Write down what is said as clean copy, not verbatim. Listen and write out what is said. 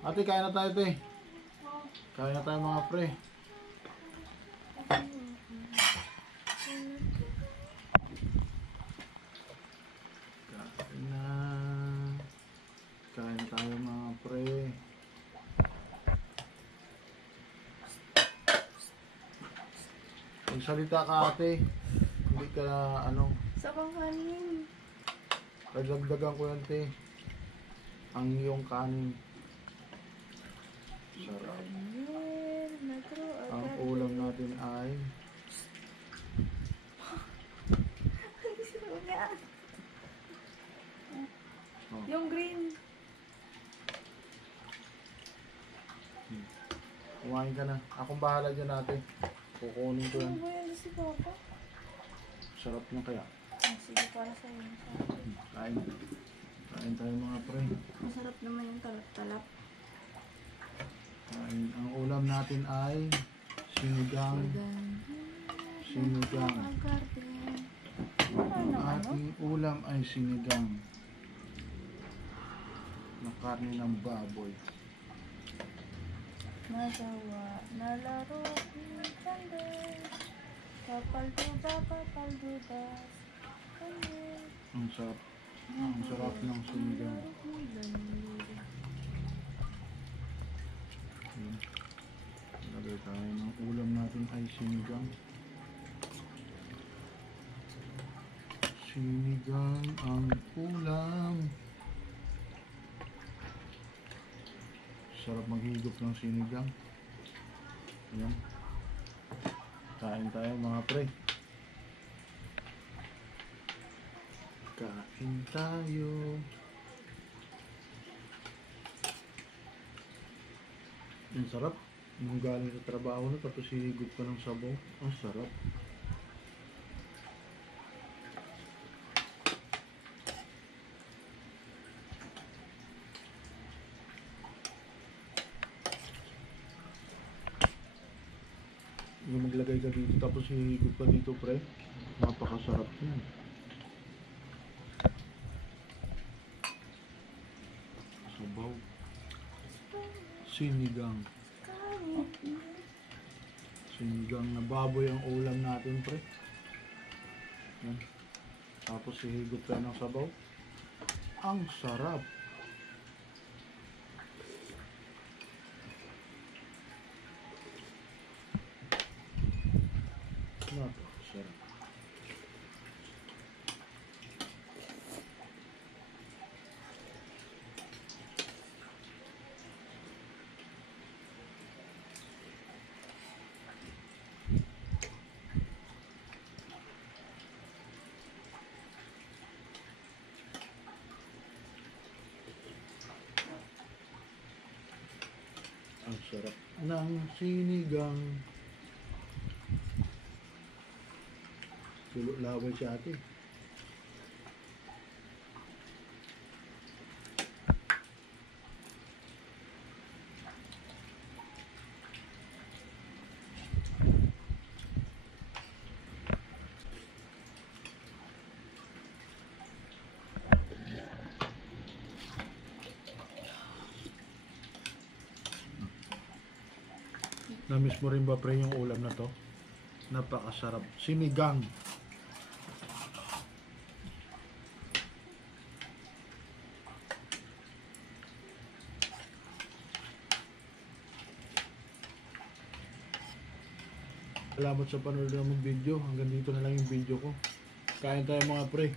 Ate, kain na tayo, te. Kain na tayo mga pre. Kain na. Kain na tayo mga pre. Magsalita ka, ate. Hindi ka ano. Sa kanin. Dagdagan ko yan, te. Ang iyong kanin. Sarap. Ang ulam natin ay oh. Yung green. Kumain ka na. Akong bahala dyan, ate. Kukunin ko yan. Ano ba yan si Papa? Sarap na kaya. Sige, para sa'yo. Kain. Kain tayo mga pre. Masarap naman yung talap-talap. Kain. Ang ulam natin ay sinigang. Sinigang. Ang ating ulam ay sinigang na karne ng baboy. Nasawa, nalaro, pinagsanday. Kapalduda, kapalduda. Ang sarap. Ang sarap ng sinigang. Lagay tayo ng ulam natin ay sinigang. Sinigang ang ulam. Sarap maghigop ng sinigang. Ayan. Kain tayo mga pre. Kain tayo. Ang sarap. Nung galing sa trabaho na tapos hihigop ka ng sabaw. Ang sarap. Yung maglagay ka dito tapos hihigop ka dito pre. Napakasarap yan. Sabaw. Sinigang. Sinigang na baboy ang ulam natin pre. Yan. Tapos hihigop ka ng sabaw. Ang sarap. Napakasarap. Ang sarap ng sinigang. Sulo laway si ate. Namiss mo rin ba pre yung ulam na to? Napakasarap. Sinigang. Salamat sa panonood ng video. Hanggang dito na lang yung video ko. Kain tayo mga pre.